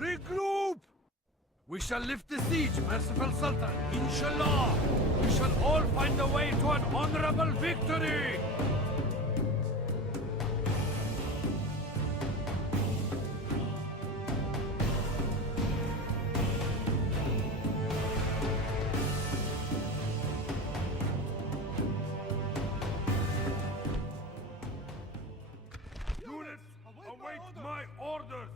Regroup! We shall lift the siege, merciful Sultan. Inshallah, we shall all find a way to an honorable victory! Units, await my orders!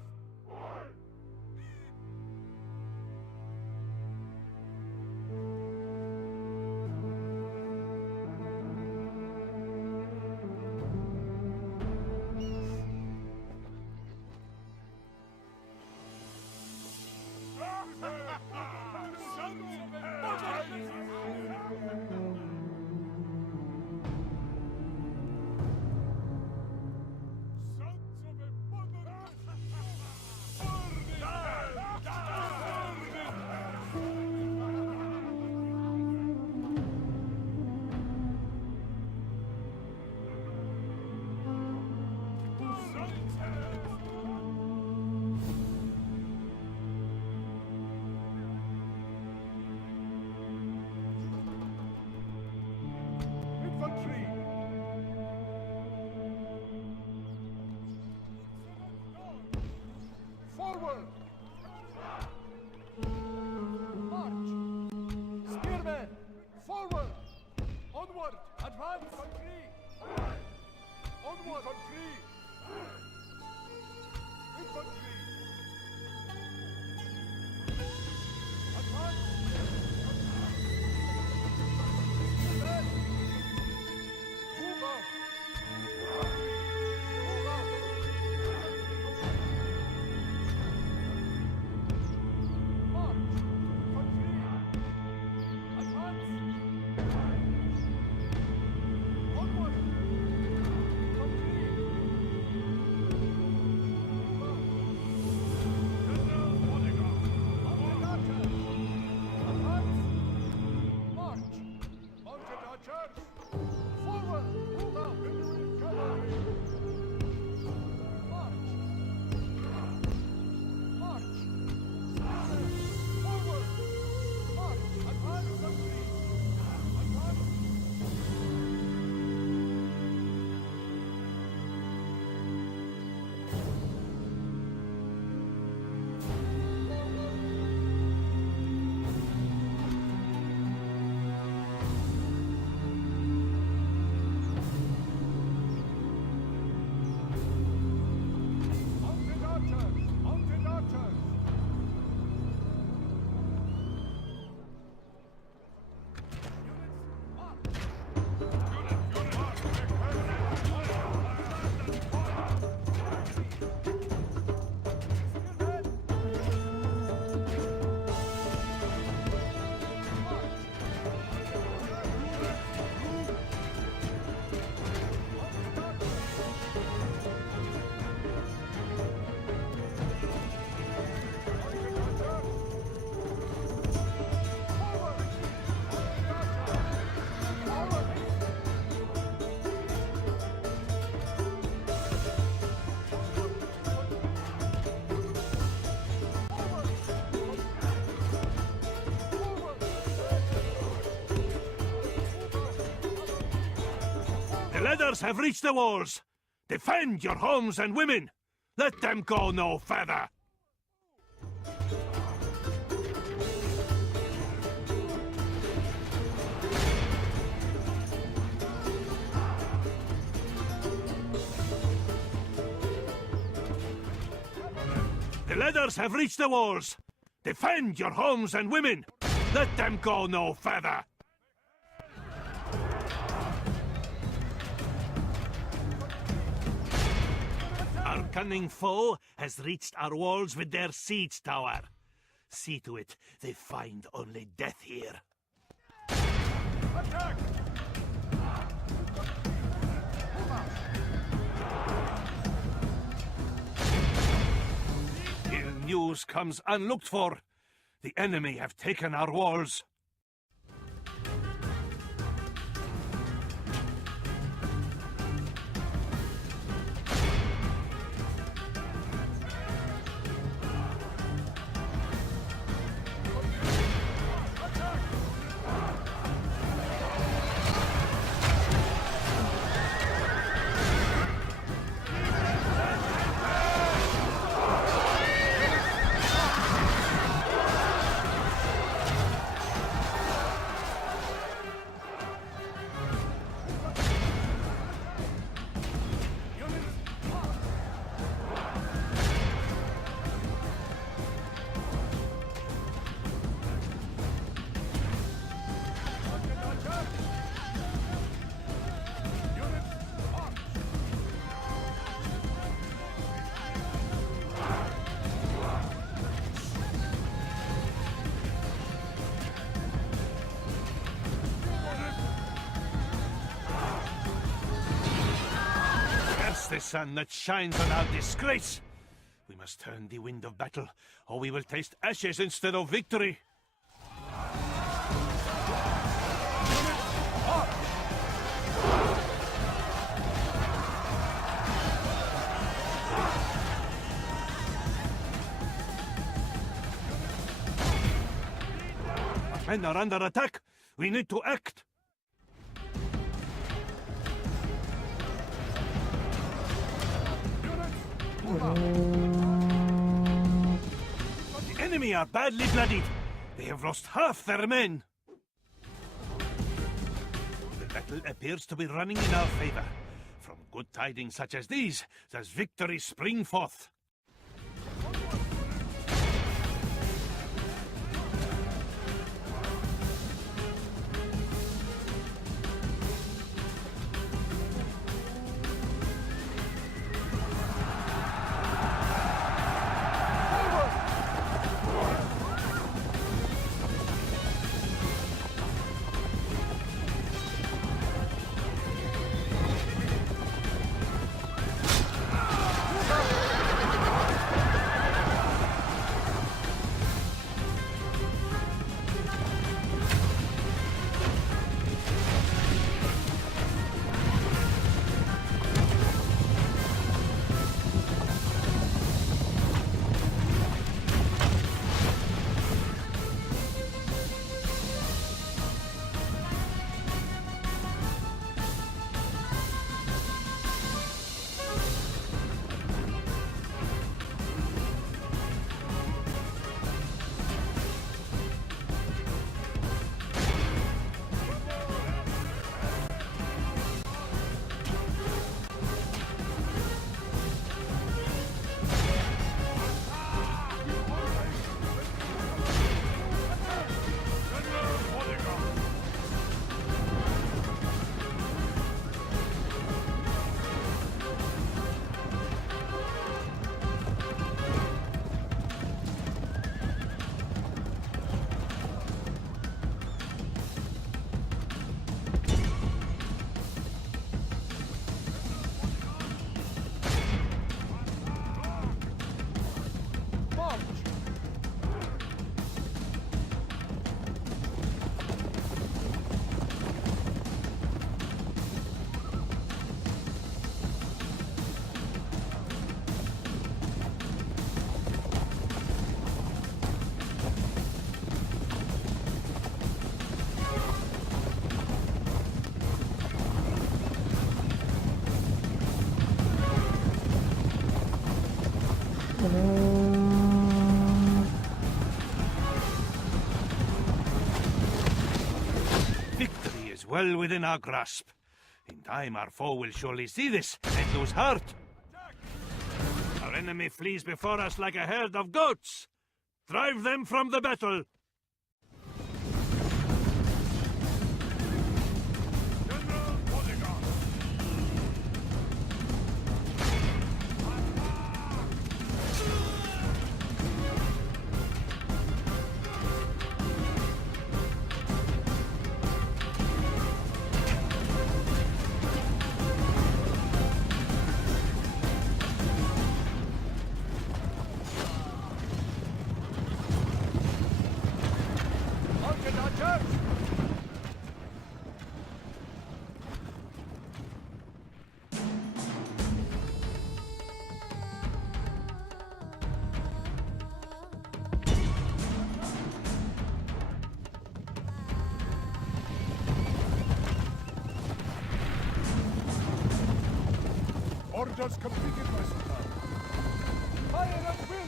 Infantry! Forward! March! Spearmen! Forward! Onward! Advance! Infantry! Onward! Infantry! Infantry! Advance! Spearmen! Move out! Move out! March! Infantry! Advance! Onward! Infantry! Move out! Mounted archers! Advance! March! Mounted archers! Forward! Move out! Cavalry! March! March! Spearmen! Forward! March! Advance, infantry! Advance! Mounted archers! Mounted archers! Units, march! Spearmen! Mounted archers! Mounted archers! Forward! Mounted archers! Forward! The leathers have reached the walls. Defend your homes and women. Let them go no further. The leathers have reached the walls. Defend your homes and women. Let them go no further. Our cunning foe has reached our walls with their siege tower. See to it they find only death here. Attack! Ill news comes unlooked for. The enemy have taken our walls. the sun that shines on our disgrace. We must turn the wind of battle, or we will taste ashes instead of victory. Our men are under attack. We need to act. The enemy are badly bloodied. They have lost half their men. The battle appears to be running in our favor. From good tidings such as these, does victory spring forth. Victory is well within our grasp. In time, our foe will surely see this and lose heart. Our enemy flees before us like a herd of goats. Drive them from the battle. Orders completed, my sultan. Fire at will!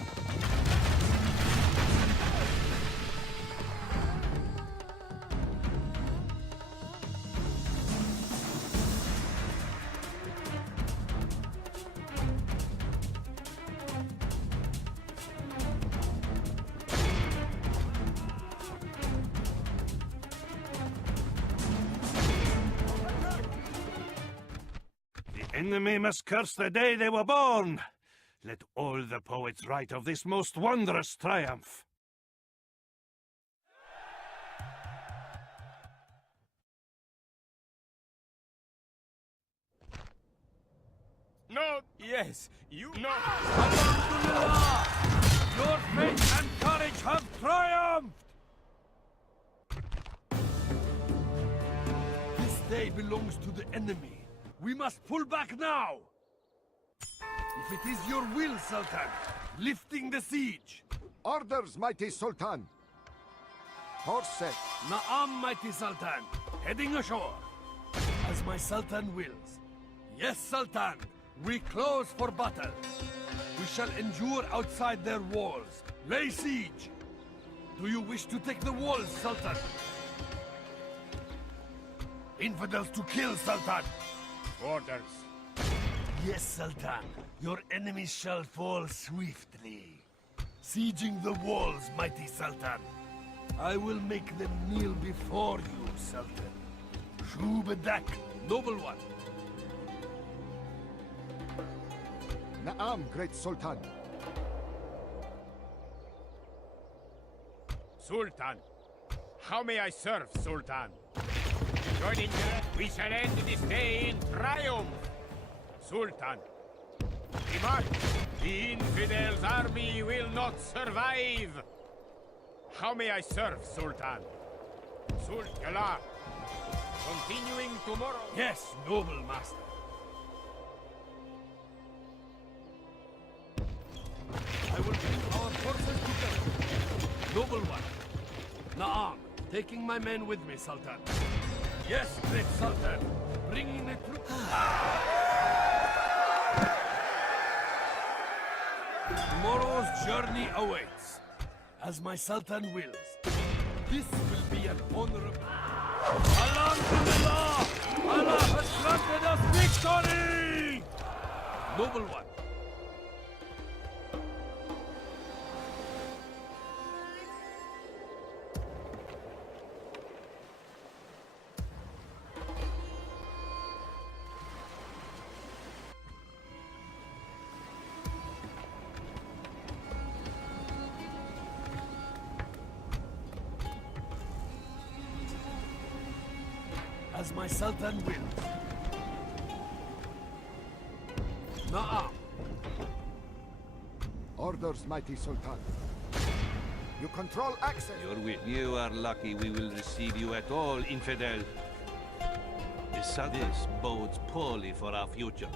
Enemy must curse the day they were born. Let all the poets write of this most wondrous triumph. No! No, yes, you... No! Alhamdulillah! Your faith and courage have triumphed! This day belongs to the enemy. We must pull back now! If it is your will, Sultan, lifting the siege. Orders, mighty Sultan. Horse set. Na'am, mighty Sultan, heading ashore. As my Sultan wills. Yes, Sultan, we close for battle. We shall endure outside their walls. Lay siege. Do you wish to take the walls, Sultan? Infidels to kill, Sultan. Orders. Yes, Sultan. Your enemies shall fall swiftly. Sieging the walls, mighty Sultan. I will make them kneel before you, Sultan. Shubadak, noble one. Na'am, great Sultan. Sultan. How may I serve, Sultan? Joining her, we shall end this day in triumph. Sultan. We march. The infidels' army will not survive. How may I serve, Sultan? Sultan. Continuing tomorrow. Yes, noble master. I will bring our forces together. Noble one. Na'am, taking my men with me, Sultan. Yes, great Sultan. Bringing the troops. Tomorrow's journey awaits. As my Sultan wills. This will be an honorable... Alhamdulillah! Allah has granted us victory! Noble one. As my Sultan wills. Na'am. Orders, mighty Sultan. You control access. You are lucky we will receive you at all, infidel. This bodes poorly for our future.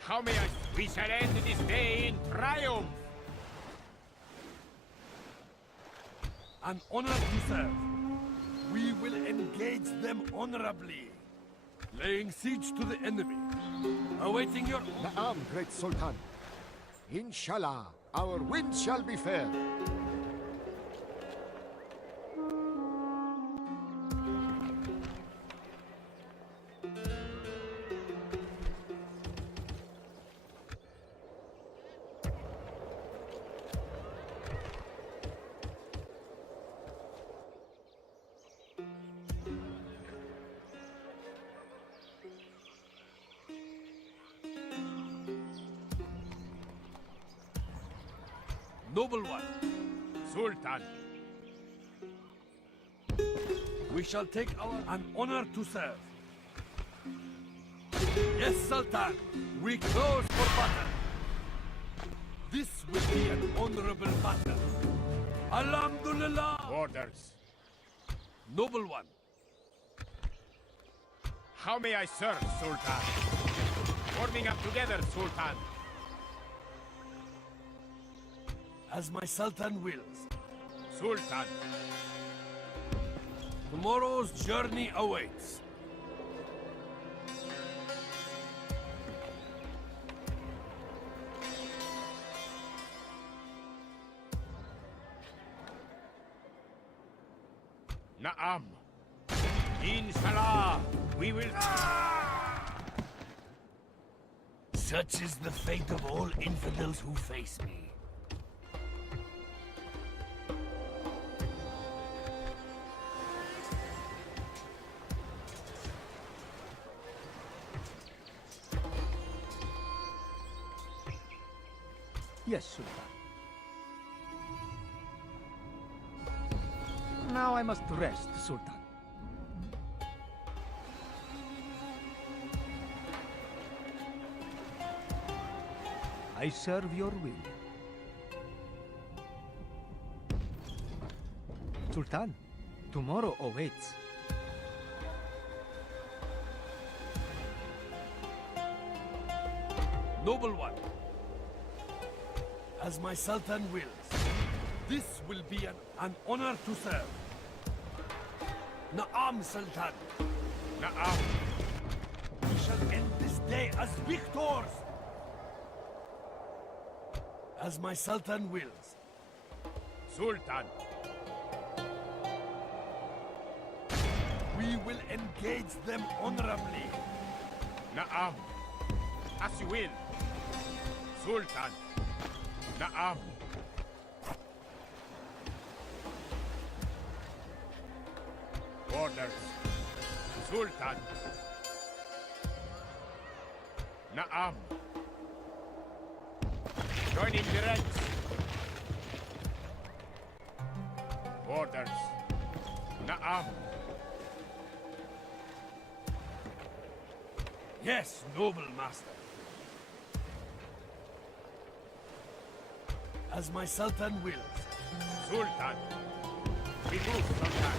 How may I... We shall end this day in triumph. An honor to serve. We will engage them honorably. Laying siege to the enemy. Awaiting your... Na'am, great Sultan. Inshallah, our wind shall be fair. Noble one. Sultan. We shall take an honor to serve. Yes, Sultan. We close for battle. This will be an honorable battle. Alhamdulillah. Orders. Noble one. How may I serve, Sultan? Forming up together, Sultan. As my Sultan wills. Sultan. Tomorrow's journey awaits. Na'am. Inshallah, we will... Such is the fate of all infidels who face me. Yes, Sultan. Now I must rest, Sultan. I serve your will. Sultan, tomorrow awaits. Noble one, as my Sultan wills, this will be an honor to serve. Na'am, Sultan. Na'am. We shall end this day as victors. As my Sultan wills. Sultan. We will engage them honorably. Na'am. As you will. Sultan. Na'am. Orders. Sultan. Na'am. Joining the ranks. Orders. Na'am. Yes, noble master. As my Sultan wills. Sultan. We move, Sultan.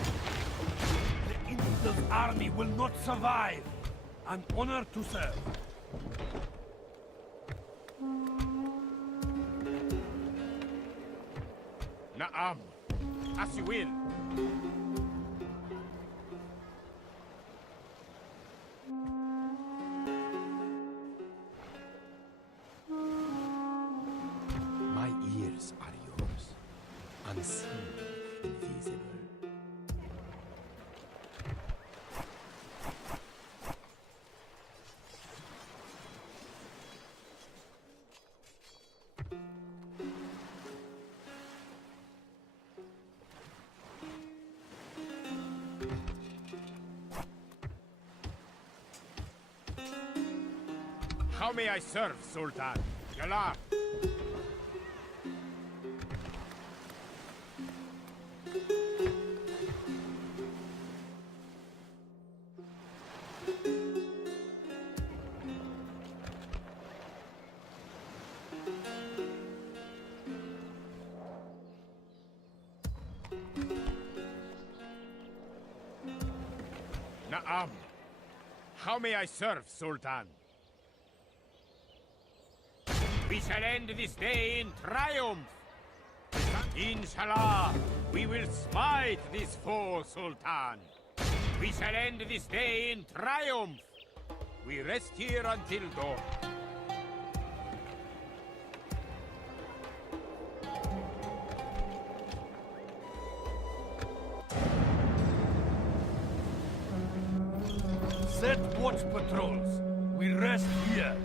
The Infidel's army will not survive. An honor to serve. Na'am. As you will. My ears are yours, unseen, invisible. How may I serve, Sultan? Galar. Na'am. How may I serve, Sultan? We shall end this day in triumph. Inshallah, we will smite this foe, Sultan. We shall end this day in triumph. We rest here until dawn. Set watch patrols. We rest here.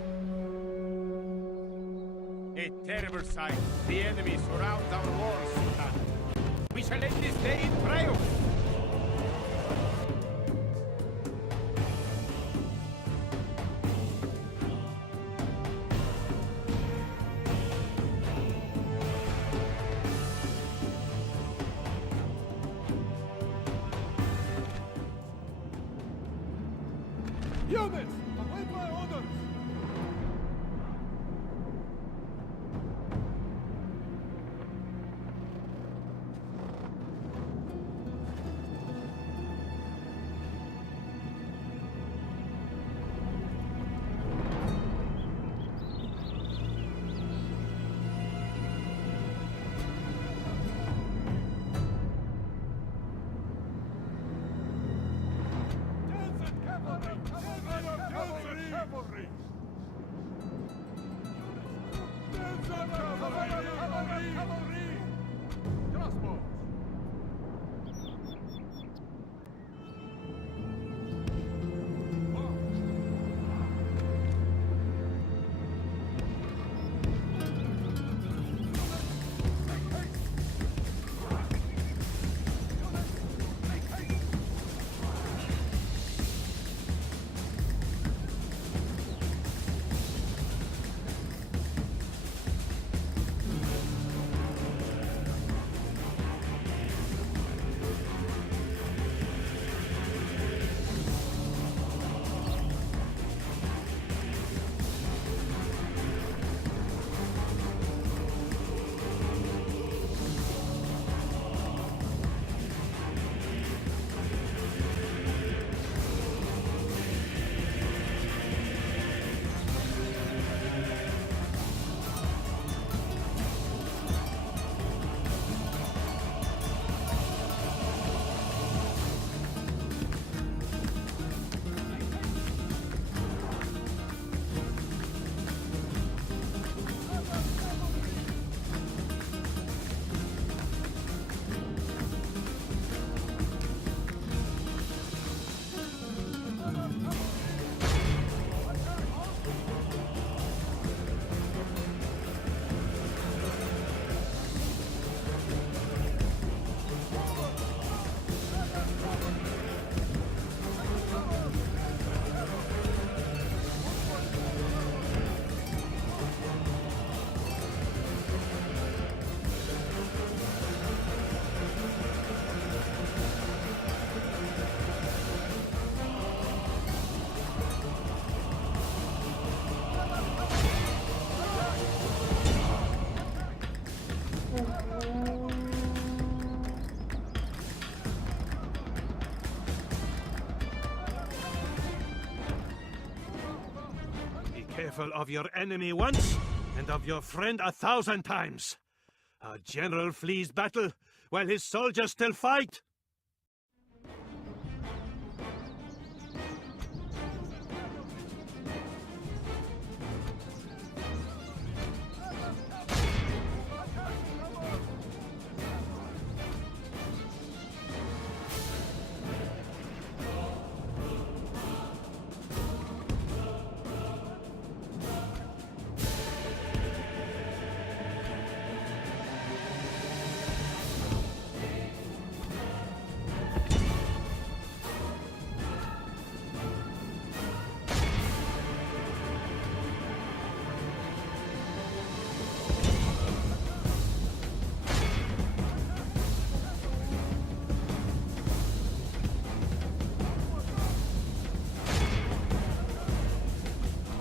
A terrible sight. The enemy surrounds our walls, Sultan. We shall end this day in triumph. Units, await my orders. careful of your enemy once, and of your friend 1,000 times. Our general flees battle, while his soldiers still fight.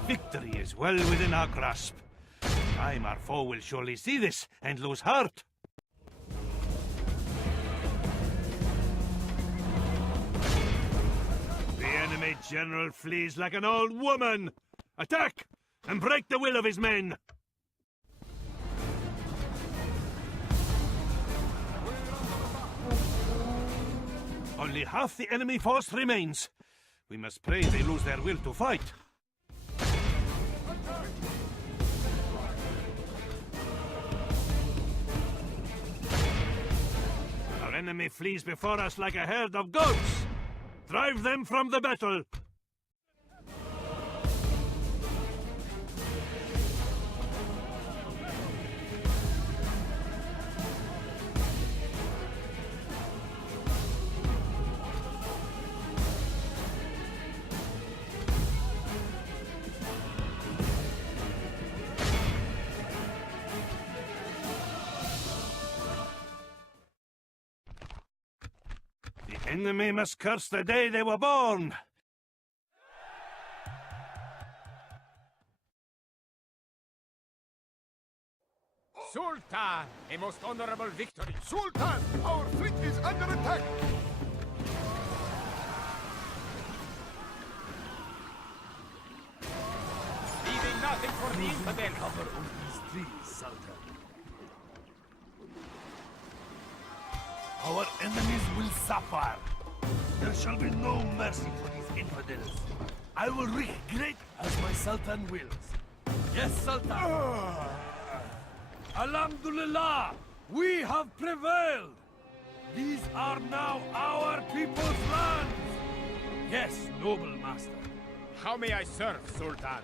Victory is well within our grasp. In time our foe will surely see this and lose heart. The enemy general flees like an old woman. Attack and break the will of his men. Only half the enemy force remains. We must pray they lose their will to fight. Our enemy flees before us like a herd of goats. Drive them from the battle. The enemy must curse the day they were born. Sultan, a most honorable victory. Sultan, our fleet is under attack. Leaving nothing for the infidel. Cover of these trees, Sultan. Our enemies will suffer. There shall be no mercy for these infidels. I will wreak great as my Sultan wills. Yes, Sultan. Alhamdulillah, we have prevailed. These are now our people's lands. Yes, noble master. How may I serve, Sultan?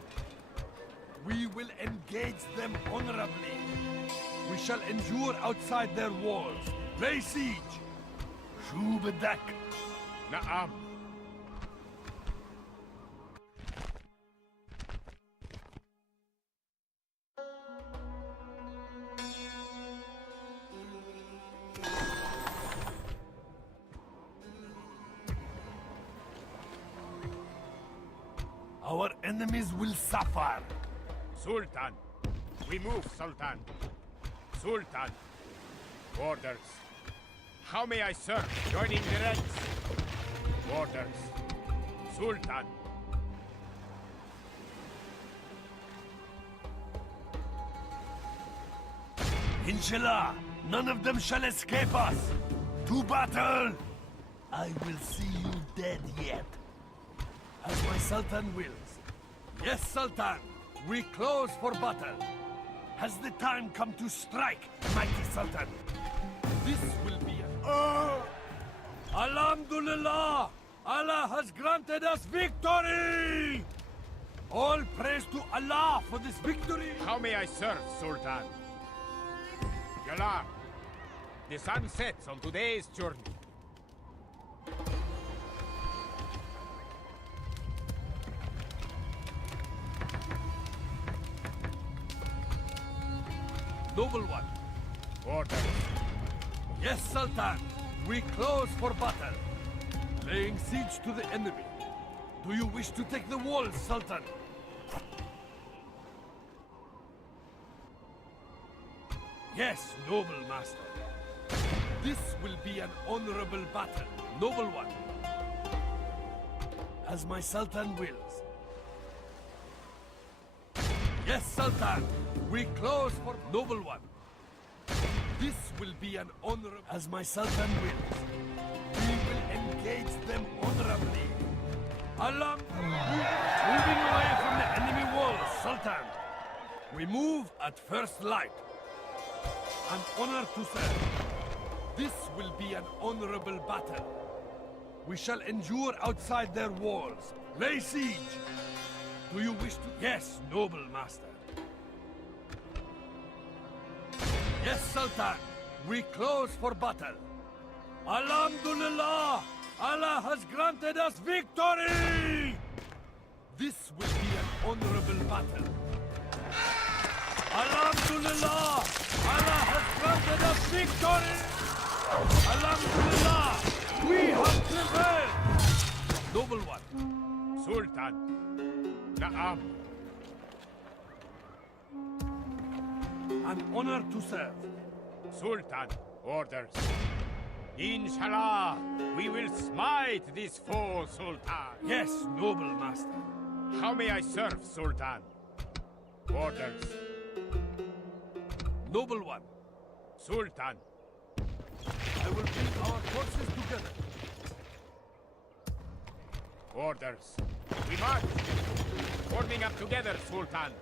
We will engage them honorably. We shall endure outside their walls. Lay siege. Shubadak. Na'am. Our enemies will suffer. Sultan. We move, Sultan. Sultan. Orders. How may I serve? Joining the ranks. Orders. Sultan. Inshallah, none of them shall escape us. To battle! I will see you dead yet. As my Sultan wills. Yes, Sultan. We close for battle. Has the time come to strike, mighty Sultan? This will be Alhamdulillah! Allah has granted us victory! All praise to Allah for this victory! How may I serve, Sultan? Yalla. The sun sets on today's journey. Noble one. Orders. Yes, Sultan. We close for battle. Laying siege to the enemy. Do you wish to take the walls, Sultan? Yes, noble master. This will be an honorable battle, noble one. As my Sultan wills. Yes, Sultan. We close for noble one. This will be an honorable as my Sultan wills. We will engage them honorably. Allah, moving away from the enemy walls, Sultan. We move at first light. An honor to serve. This will be an honorable battle. We shall endure outside their walls. Lay siege. Do you wish to? Yes, noble master. Yes, Sultan. We close for battle. Alhamdulillah! Allah has granted us victory! This will be an honorable battle. Alhamdulillah! Allah has granted us victory! Alhamdulillah! We have prevailed! Noble one. Sultan. Na'am. An honor to serve. Sultan. Orders. Inshallah, we will smite this foe, Sultan. Yes, noble master. How may I serve, Sultan? Orders. Noble one. Sultan. I will bring our forces together. Orders. We march. Forming up together, Sultan.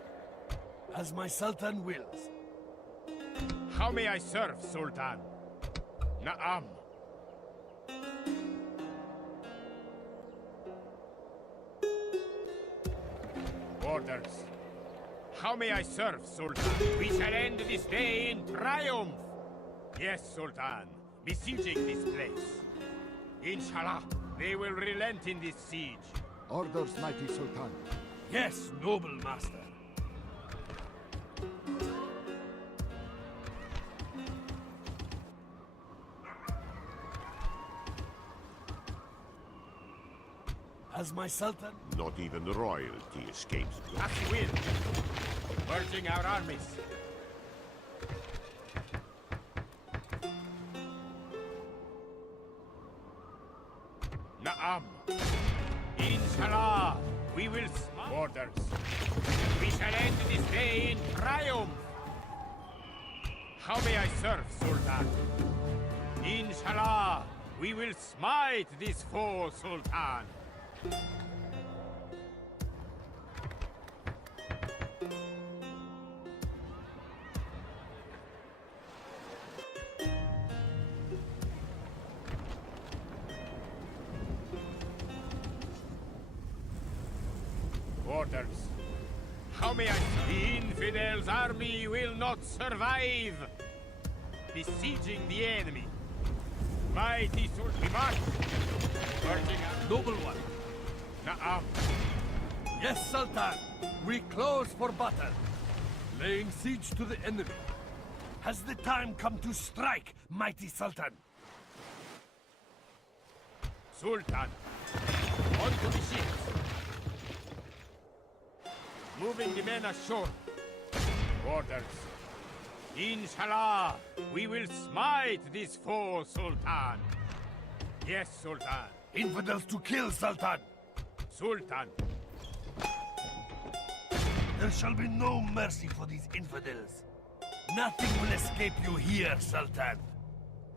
As my Sultan wills. How may I serve, Sultan? Na'am. Orders. How may I serve, Sultan? We shall end this day in triumph. Yes, Sultan. Besieging this place. Inshallah, they will relent in this siege. Orders, mighty Sultan. Yes, noble master. As my Sultan, Not even the royalty escapes. As you will. Merging our armies. Na'am. Inshallah, we will smite. Orders. We shall end this day in triumph. How may I serve, Sultan? Inshallah, we will smite this foe, Sultan. Orders. How may I? The infidels' army will not survive. Besieging the enemy. Mighty Sultan. We march. Marching out. noble one. Na'am. Yes, Sultan. We close for battle. Laying siege to the enemy. Has the time come to strike, mighty Sultan? Sultan. On to the ships. Moving the men ashore. Orders. Inshallah, we will smite this foe, Sultan. Yes, Sultan. Infidels to kill, Sultan. Sultan. There shall be no mercy for these infidels. Nothing will escape you here, Sultan.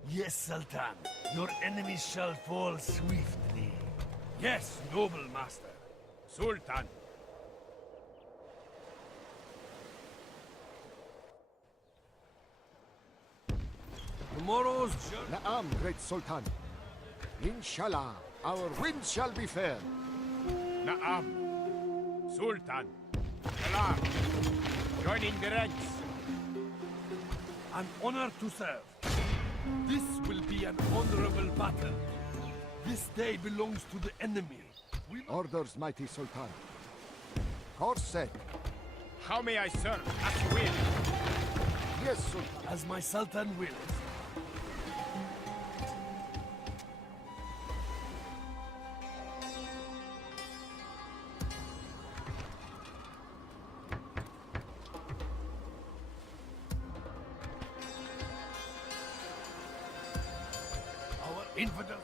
Yes, Sultan. Your enemies shall fall swiftly. Yes, noble master. Sultan. Tomorrow's journey. Na'am, great Sultan. Inshallah, our wind shall be fair. Na'am. Sultan. Salam. Joining the ranks. An honor to serve. This will be an honorable battle. This day belongs to the enemy. Orders, mighty Sultan. Course set. How may I serve? As you will. Yes, Sultan. As my Sultan wills.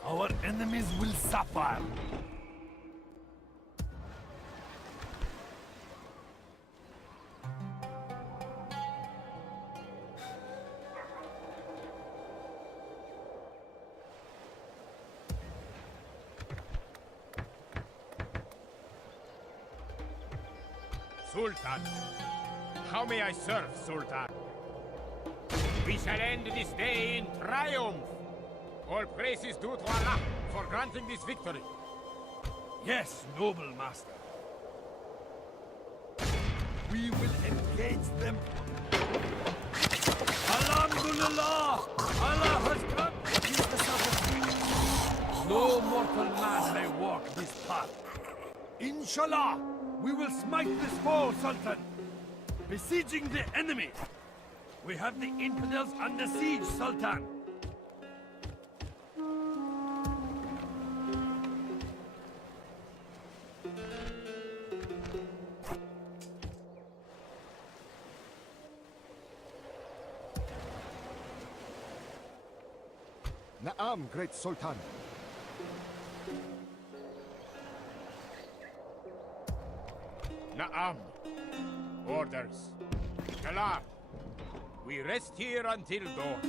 Our enemies will suffer. Sultan. How may I serve, Sultan? We shall end this day in triumph. All praise is due to Allah for granting this victory. Yes, noble master. We will engage them. Alhamdulillah! Allah has come! Peace the Sabbath. No mortal man may walk this path. Inshallah, we will smite this foe, Sultan. Besieging the enemy. We have the infidels under siege, Sultan. Naam, great Sultan. Naam. Orders. Kalar. We rest here until dawn.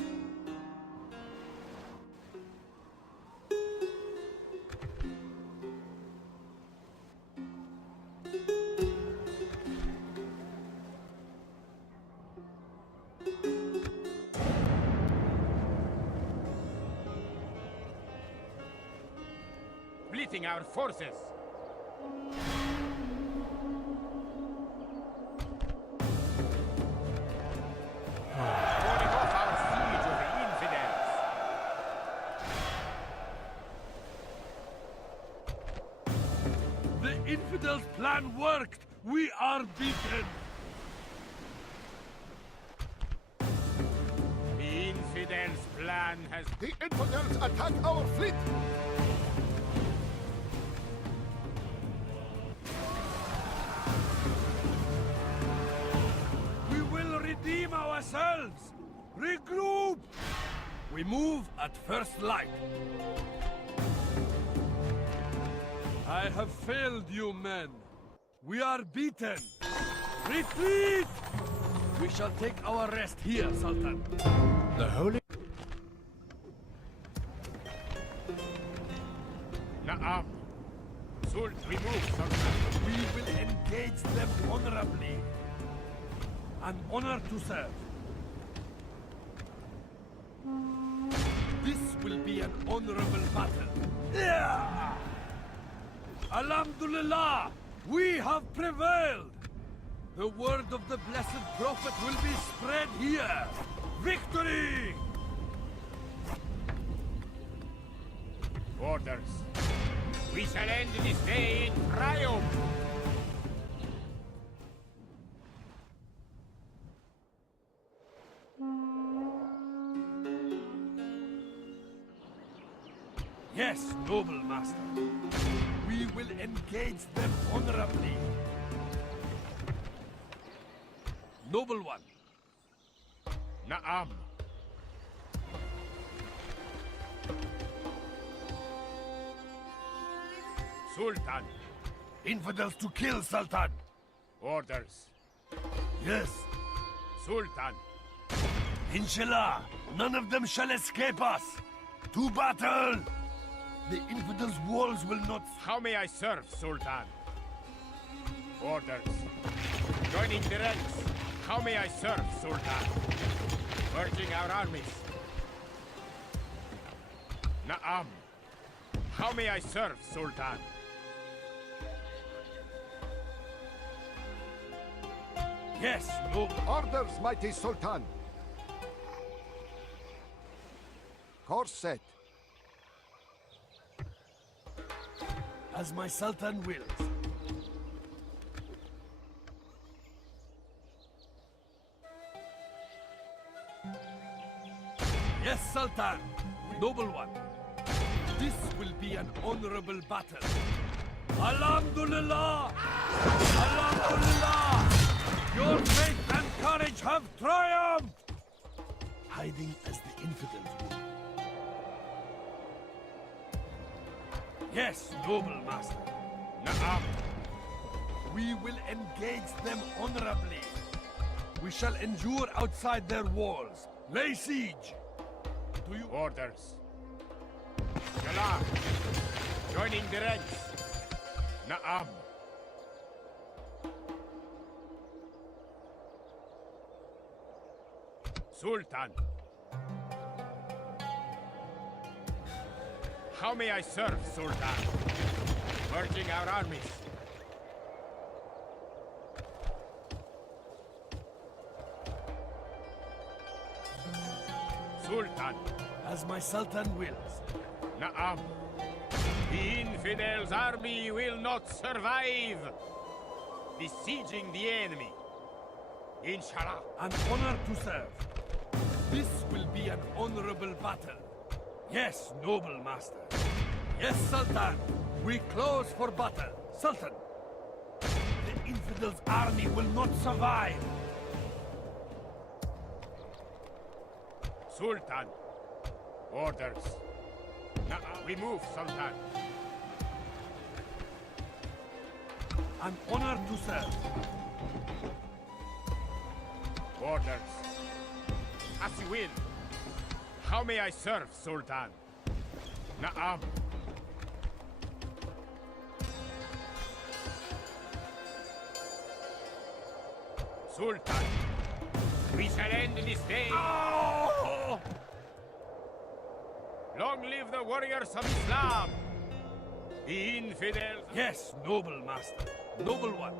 Splitting our forces. Warding off our siege of the infidels. The infidels' plan worked. We are beaten. The infidels' plan has... The infidels attack our fleet. We will redeem ourselves. Regroup. We move at first light. I have failed you, men. We are beaten. Retreat! We shall take our rest here, Sultan. The holy... Naam. Sult, remove, Sultan. We will engage them honorably. An honor to serve. This will be an honorable battle. Yeah! Alhamdulillah! We have prevailed! The word of the blessed prophet will be spread here! Victory! Orders. We shall end this day in triumph. Yes, noble master. We will engage them honorably. Noble one. Naam. Sultan. Infidels to kill, Sultan. Orders. Yes. Sultan. Inshallah, none of them shall escape us. To battle! The infidels' walls will not... How may I serve, Sultan? Orders. Joining the ranks. How may I serve, Sultan? Urging our armies. Naam. How may I serve, Sultan? Yes, noble. Orders, mighty Sultan. Course set. As my Sultan wills. Yes, Sultan. Noble one. This will be an honorable battle. Alhamdulillah! Alhamdulillah! Your faith and courage have triumphed! Hiding as the infidels would. Yes, noble master. Naam. We will engage them honorably. We shall endure outside their walls. Lay siege. Do you... Orders. Kalar. Joining the ranks. Naam. Sultan. How may I serve, Sultan? Merging our armies. Sultan. As my Sultan wills. Na'am. The infidels' army will not survive. Besieging the enemy. Inshallah. An honor to serve. This will be an honorable battle. Yes, noble master. Yes, Sultan. We close for battle. Sultan. The infidels' army will not survive. Sultan. Orders. We move, Sultan. An honor to serve. Orders. As you will. How may I serve, Sultan? Na'am. Sultan. We shall end this day. Long live the warriors of Islam! The infidels... Yes, noble master. Noble one.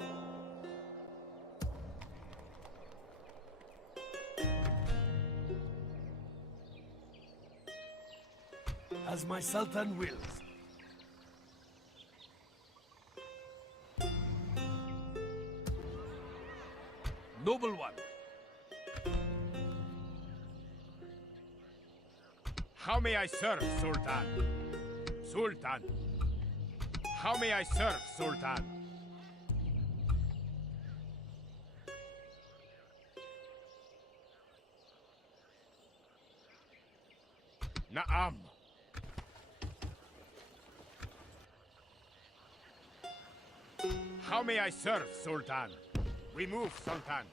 As my Sultan wills. Noble one. How may I serve, Sultan? Sultan. How may I serve, Sultan? Na'am. How may I serve, Sultan? We move, Sultan.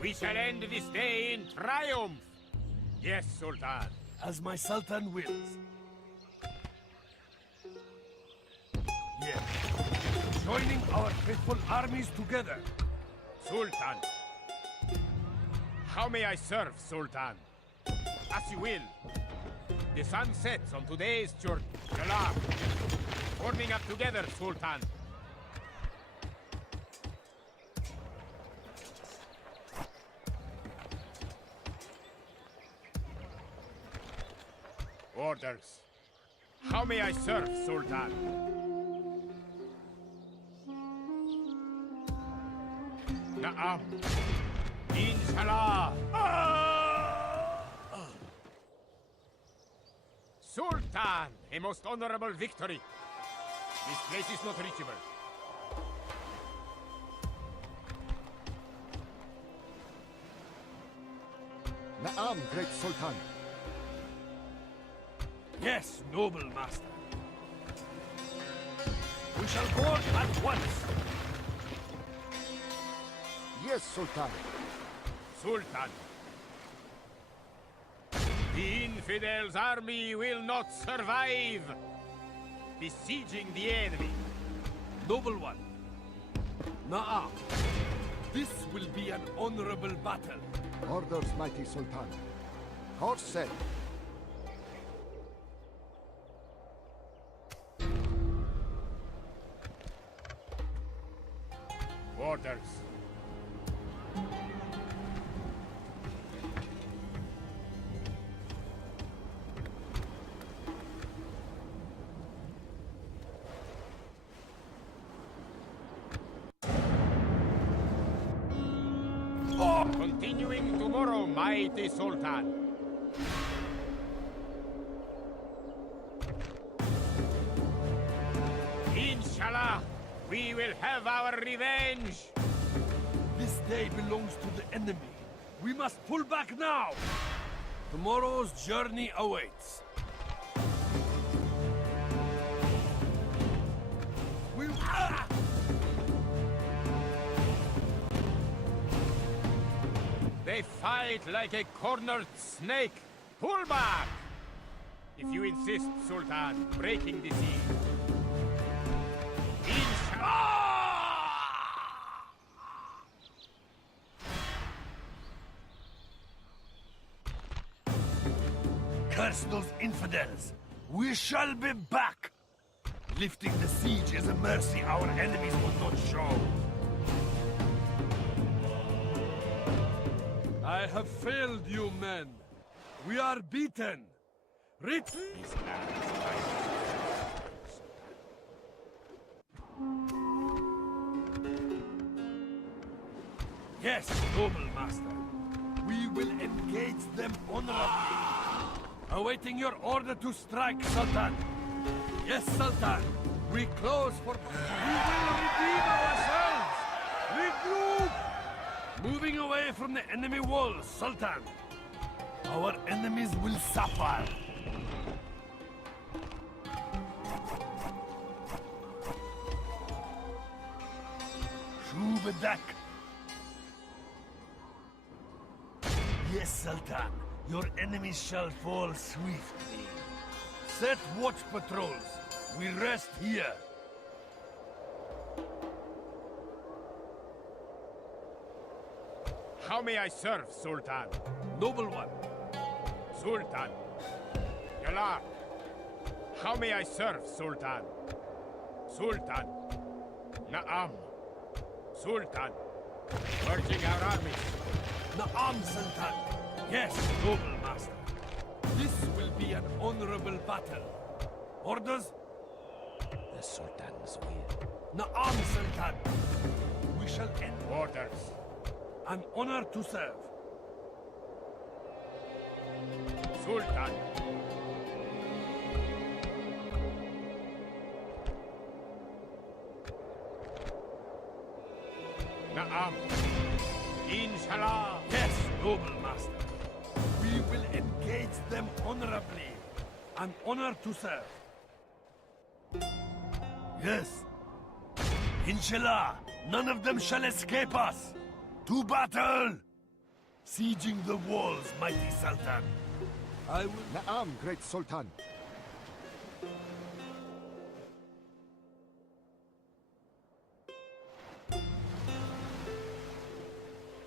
We shall end this day in triumph. Yes, Sultan. As my Sultan wills. Yes. Joining our faithful armies together. Sultan. How may I serve, Sultan? As you will. The sun sets on today's journey. Salam. Forming up together, Sultan. Orders. How may I serve, Sultan? Na'am. Inshallah. Sultan! A most honorable victory. This place is not reachable. Na'am, great Sultan. Yes, noble master. We shall board at once. Yes, Sultan. Sultan. The infidels' army will not survive. Besieging the enemy. Noble one. Na'am. This will be an honorable battle. Orders, mighty Sultan. Horse set. Orders. Continuing tomorrow, mighty Sultan. Inshallah, we will have our revenge. This day belongs to the enemy. We must pull back now. Tomorrow's journey awaits. They fight like a cornered snake. Pull back! If you insist, Sultan, breaking the siege. suppress those infidels. We shall be back. Lifting the siege is a mercy our enemies will not show. I have failed you, men. We are beaten. Retreat. Yes, noble master. We will engage them honorably. Awaiting your order to strike, Sultan. Yes, Sultan. We close for... We will redeem ourselves! Regroup! Moving away from the enemy walls, Sultan. Our enemies will suffer. Shubadak. Yes, Sultan. Your enemies shall fall swiftly. Set watch patrols. We rest here. How may I serve, Sultan? Noble one. Sultan. Yalar. How may I serve, Sultan? Sultan. Naam. Sultan. Urging our armies. Naam, Sultan. Yes, noble master. This will be an honorable battle. Orders? The Sultan's will. Naam, Sultan. We shall end. Orders. An honor to serve. Sultan. Naam. Inshallah. Yes, noble master. We will engage them honorably. An honor to serve. Yes. Inshallah, none of them shall escape us. To battle! Sieging the walls, mighty Sultan. I will... Naam, great Sultan.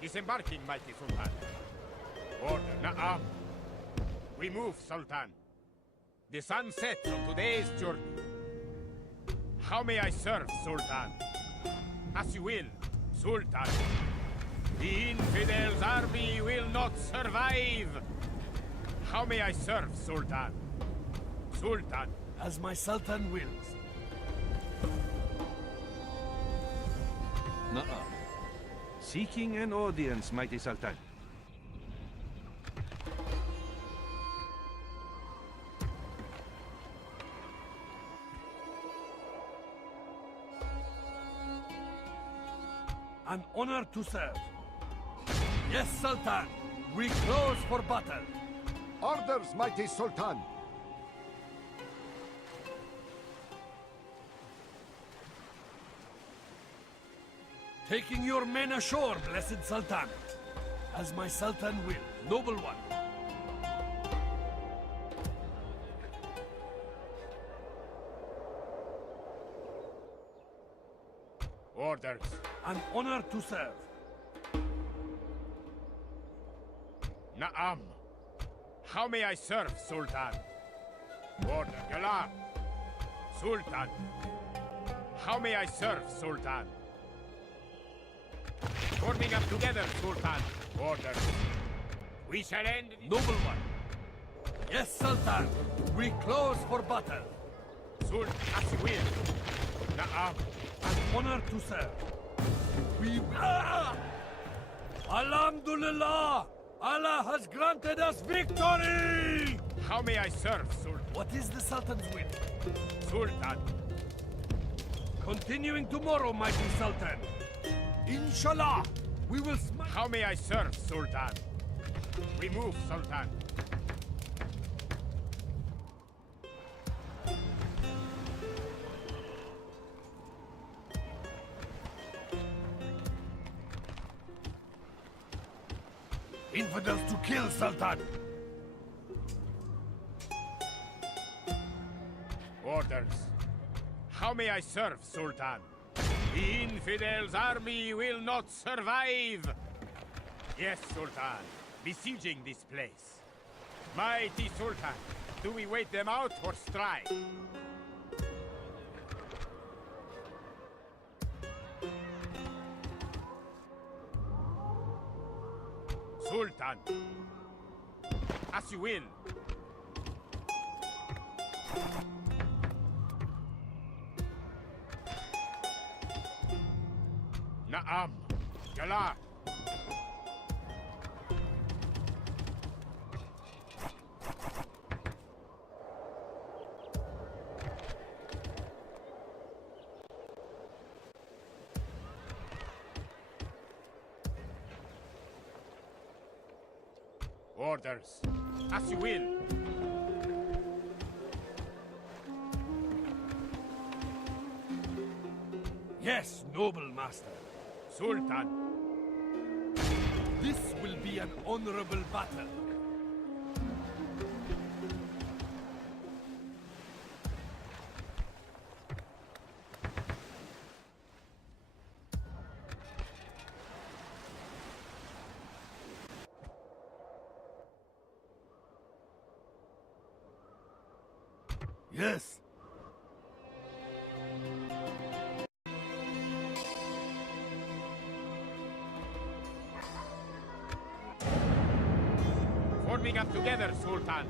Disembarking, mighty Sultan. Order, Naam. We move, Sultan. The sun sets on today's journey. How may I serve, Sultan? As you will, Sultan. The infidels' army will not survive. How may I serve, Sultan? Sultan. As my Sultan wills. Nuh-uh. Seeking an audience, mighty Sultan. An honor to serve. Yes, Sultan. We close for battle. Orders, mighty Sultan. Taking your men ashore, blessed Sultan. As my Sultan will. Noble one. Orders. An honor to serve. Naam. How may I serve, Sultan? Order, Yalar. Sultan. How may I serve, Sultan? Forming up together, Sultan. Orders. We shall end... Noble one. Yes, Sultan. We close for battle. Sultan, as you will. Naam. An honor to serve. We... Ah! Alhamdulillah! Allah has granted us victory! How may I serve, Sultan? What is the Sultan's will? Sultan. Continuing tomorrow, mighty Sultan. Inshallah, we will smite... How may I serve, Sultan? We move, Sultan. Infidels to kill, Sultan! Orders. How may I serve, Sultan? The infidels' army will not survive! Yes, Sultan. Besieging this place. Mighty Sultan, do we wait them out or strike? Sultan, as you will. Naam, Yala. Orders, as you will. Yes, noble master. Sultan, This will be an honorable battle. Yes. forming up together, Sultan.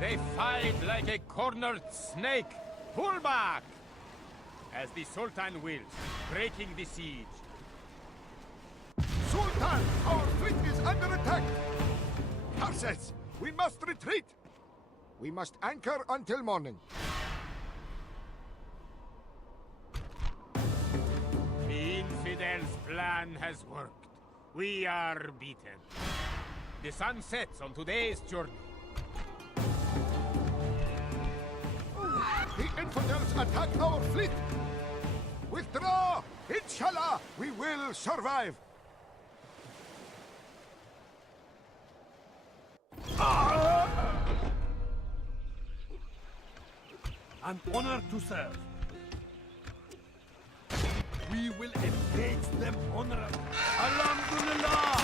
They fight like a cornered snake. Pull back! As the Sultan wills, breaking the siege. Sultan, our fleet is under attack! Tarses, we must retreat! We must anchor until morning. The infidels' plan has worked. We are beaten. The sun sets on today's journey. The infidels attack our fleet! Withdraw! Inshallah, we will survive! An honor to serve. We will engage them honorably. Alhamdulillah!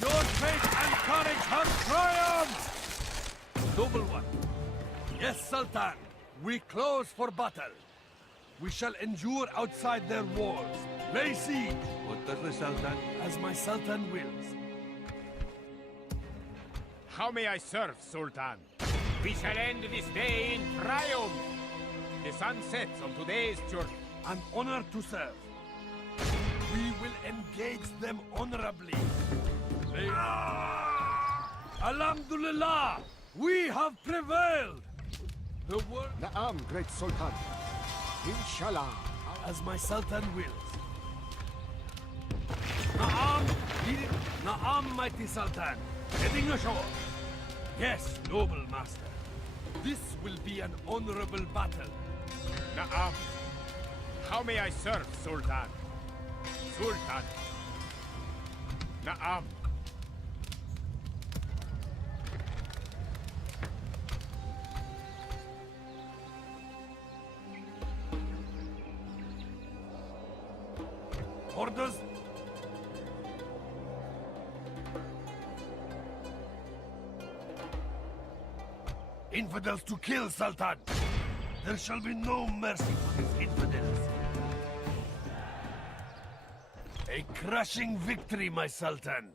Your faith and courage have triumphed! Noble one. Yes, Sultan. We close for battle. We shall endure outside their walls. Lay siege, What does the Sultan? as my Sultan wills. How may I serve, Sultan? We shall end this day in triumph. The sun sets on today's journey. An honor to serve. We will engage them honorably. Alhamdulillah! We have prevailed! The word Naam, great Sultan. Inshallah. as my Sultan wills. Naam! Naam, mighty Sultan. Heading ashore. Yes, noble master. This will be an honorable battle. Naam. How may I serve, Sultan? Sultan. Naam. Orders? Infidels to kill, Sultan! There shall be no mercy for these infidels. A crushing victory, my Sultan.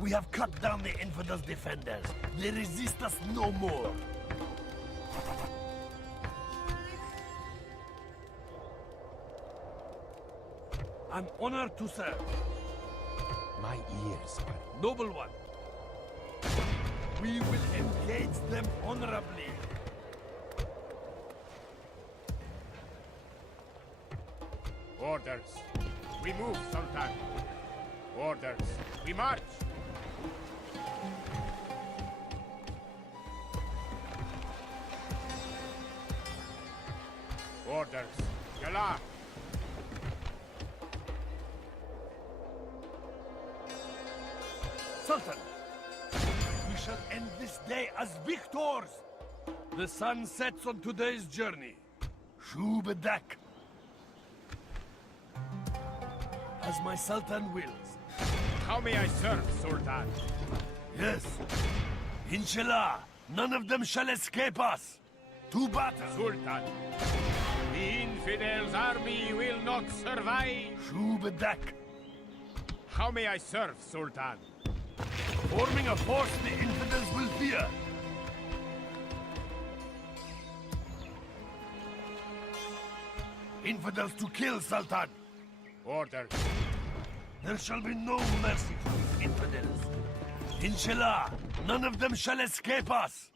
We have cut down the infidels' defenders. They resist us no more. An honor to serve. My ears are... Noble one. We will engage them honorably. Orders. We move, Sultan. Orders. We march. Orders. Yalla. Sultan, we shall end this day as victors. The sun sets on today's journey. Shubedak. As my Sultan wills. How may I serve, Sultan? Yes. Inshallah, none of them shall escape us. To battle. Sultan, the infidels' army will not survive. Shubedak. How may I serve, Sultan? Forming a force the infidels will fear. Infidels to kill, Sultan. Orders. There shall be no mercy for these infidels. Inshallah, none of them shall escape us.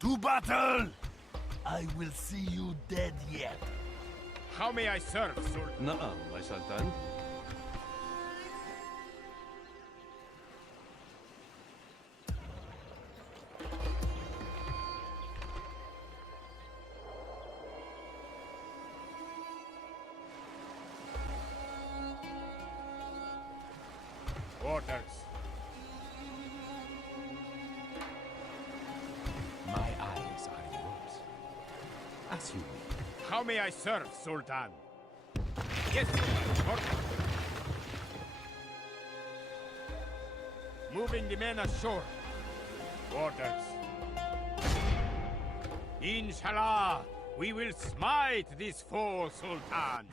To battle! I will see you dead yet. How may I serve, Sultan? Na'am, my Sultan. Orders. My eyes are yours. As you will. How may I serve, Sultan? Yes, Sultan. Orders. Moving the men ashore. Orders. Inshallah, we will smite this foe, Sultan.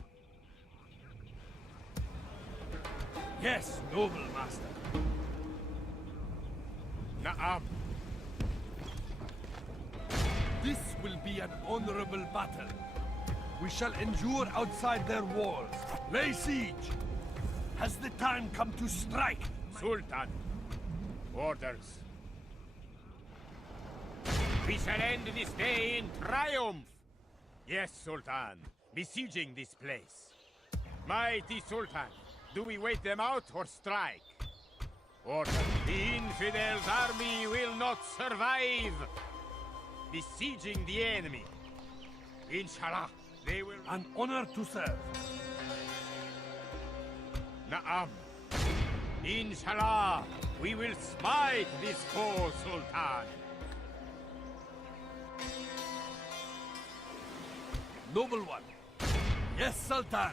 Yes, noble master. Na'am. This will be an honorable battle. We shall endure outside their walls. Lay siege. Has the time come to strike? Sultan. Orders. We shall end this day in triumph. Yes, Sultan. Besieging this place. Mighty Sultan. Do we wait them out or strike? Order. The infidels' army will not survive. Besieging the enemy. Inshallah, they will... An honor to serve. Na'am. Inshallah, we will smite this foe, Sultan. Noble one. Yes, Sultan.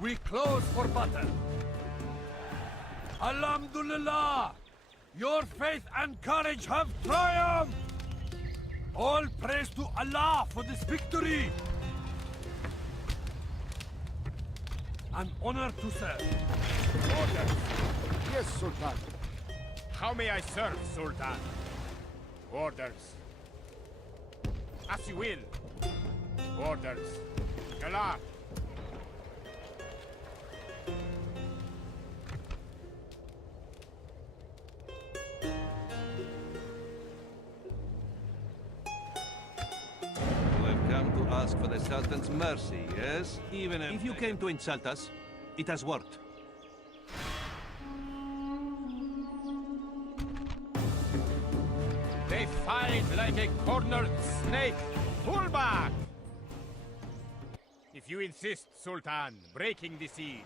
We close for battle. Alhamdulillah! Your faith and courage have triumphed! All praise to Allah for this victory! An honor to serve. Orders. Yes, Sultan. How may I serve, Sultan? Orders. As you will. Orders. Galah. You have come to ask for the Sultan's mercy, yes? Even If you came to insult us, it has worked. They fight like a cornered snake. Pull back! If you insist, Sultan, breaking the siege.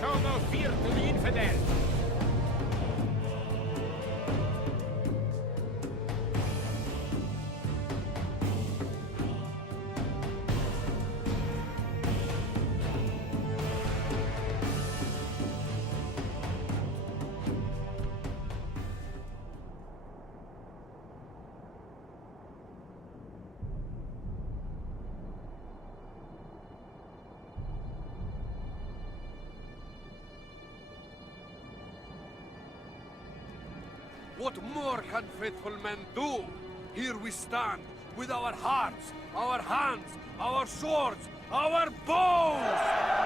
Show no fear to the infidel! What more can faithful men do? Here we stand, with our hearts, our hands, our swords, our bows!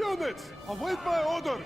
Units, await my orders!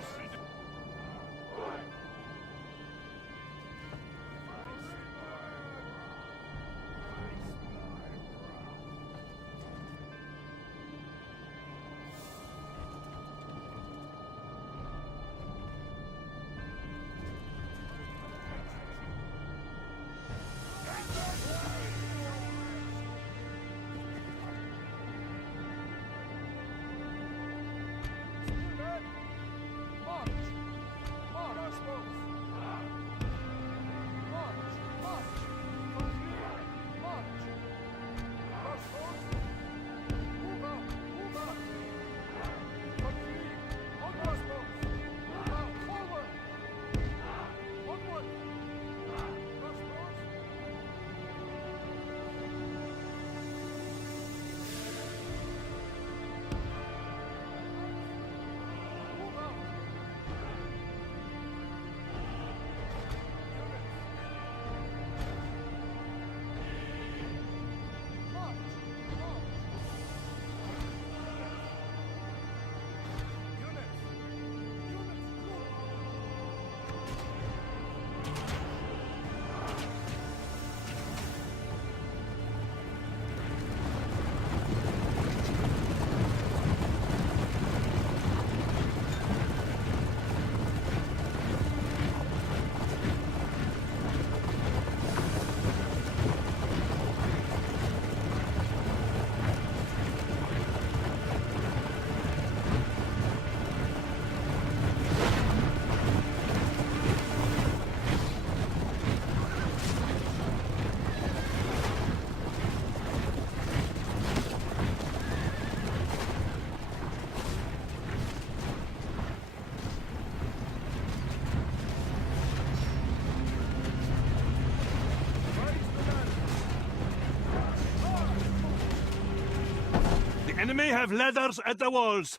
Enemy have ladders at the walls.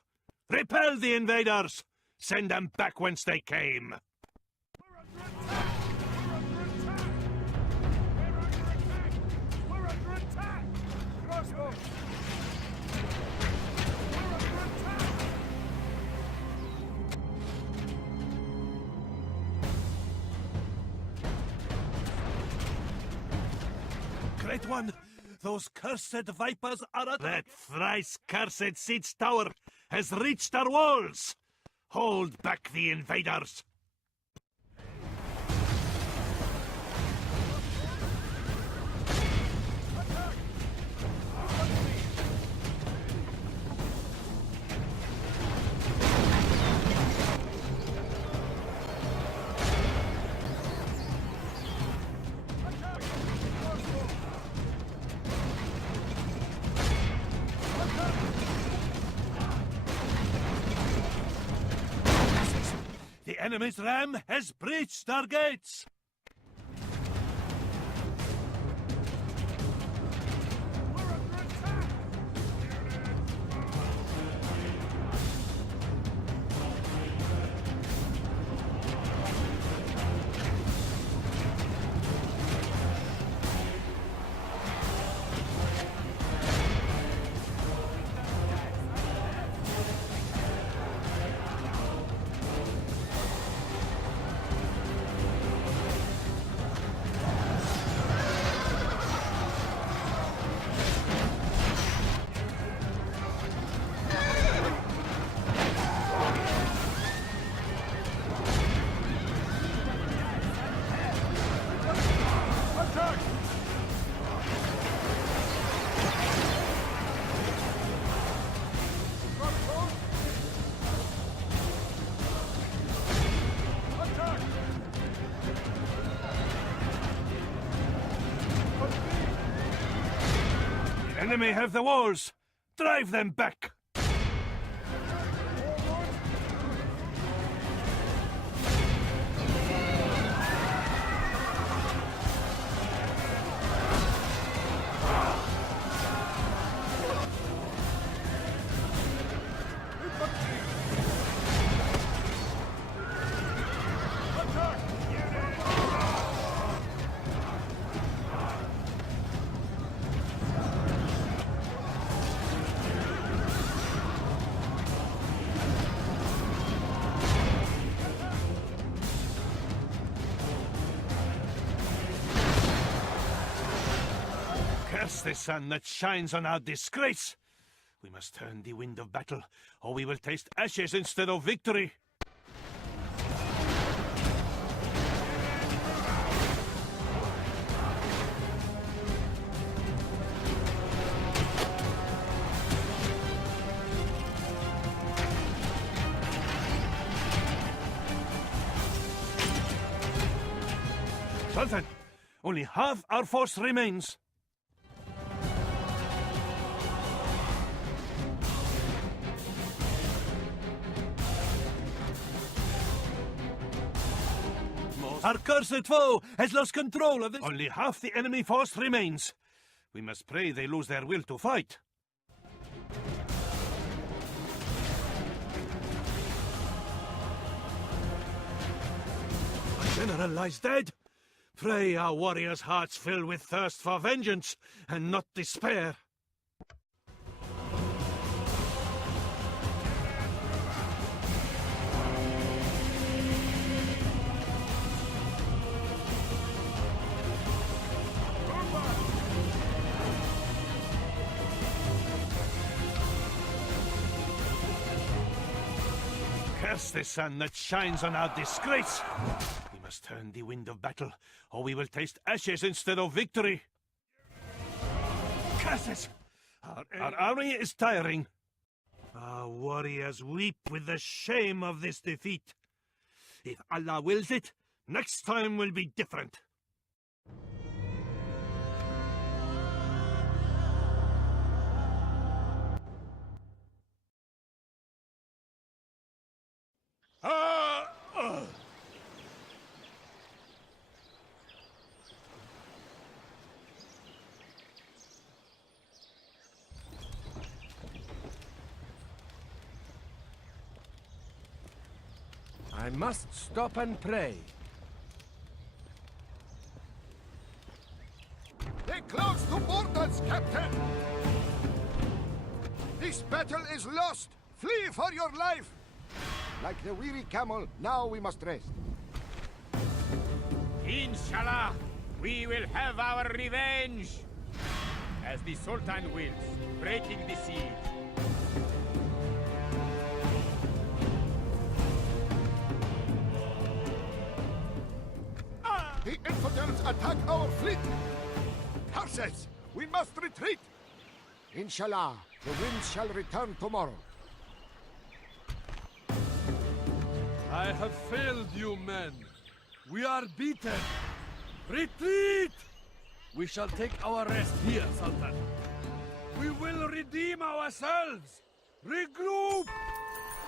Repel the invaders. Send them back whence they came. Great one! Those cursed vipers are at... That thrice-cursed siege tower has reached our walls! Hold back the invaders! The enemy's ram has breached our gates! Enemy have the walls! Drive them back! the sun that shines on our disgrace! We must turn the wind of battle, or we will taste ashes instead of victory! Sultan, only half our force remains. Our cursed foe has lost control of this. Only half the enemy force remains. We must pray they lose their will to fight. Our general lies dead. Pray our warriors' hearts fill with thirst for vengeance and not despair. Curse the sun that shines on our disgrace! We must turn the wind of battle, or we will taste ashes instead of victory! Curses! Our army is tiring. Our warriors weep with the shame of this defeat. If Allah wills it, next time will be different. I must stop and pray. They close the borders, Captain! This battle is lost! Flee for your life! Like the weary camel, now we must rest. Inshallah, we will have our revenge! As the Sultan wills, breaking the siege. The infidels attack our fleet! Curses! We must retreat! Inshallah, the winds shall return tomorrow. I have failed you, men. We are beaten. Retreat! We shall take our rest here, Sultan. We will redeem ourselves. Regroup!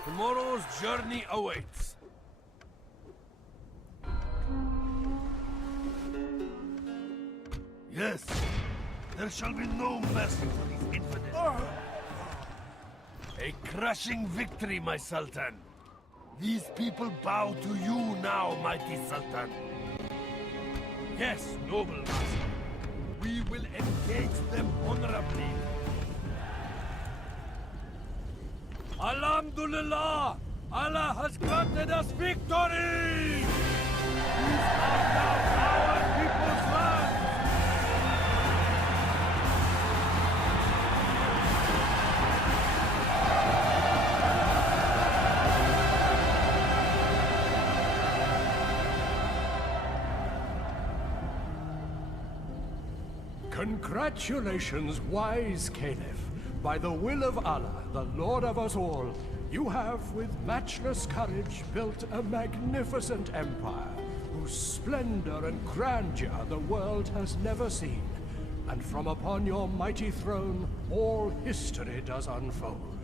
Tomorrow's journey awaits. Yes, there shall be no mercy for these infidels. A crushing victory, my Sultan. These people bow to you now, mighty Sultan. Yes, noble master. We will engage them honorably. Alhamdulillah! Allah has granted us victory! These are now our people's lands! Congratulations, wise Caliph. By the will of Allah, the Lord of us all, you have, with matchless courage, built a magnificent empire, whose splendor and grandeur the world has never seen. And from upon your mighty throne, all history does unfold.